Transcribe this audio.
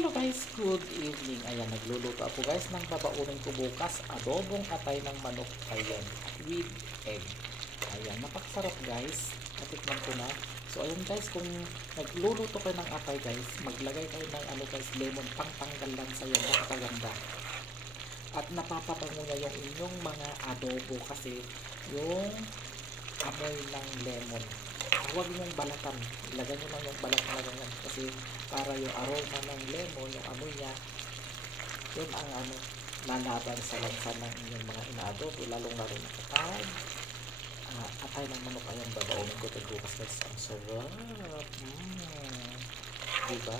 Hello guys, good evening. Ayan, nagluluto ako guys ng babaunin ko bukas. Adobong atay ng manok. Ayan, with egg. Ayan, napakasarap guys. Natikman ko na. So ayan guys, kung nagluluto kayo ng atay guys, maglagay kayo ng lemon, pangtanggal lang sa'yo. Napakaganda. At napapabango na yung inyong mga adobo kasi yung amoy ng lemon. Huwag mong balatan. Ilagay nyo lang yung balat na ganyan kasi para yung aroma ng lemon, yung amoy niya, yun ang lalaban sa lansa ng inyong mga inaadobo, lalong-lalo na kapag atay ng manok. Ayan, babaunin ko ito bukas guys. Ang sarap. Diba?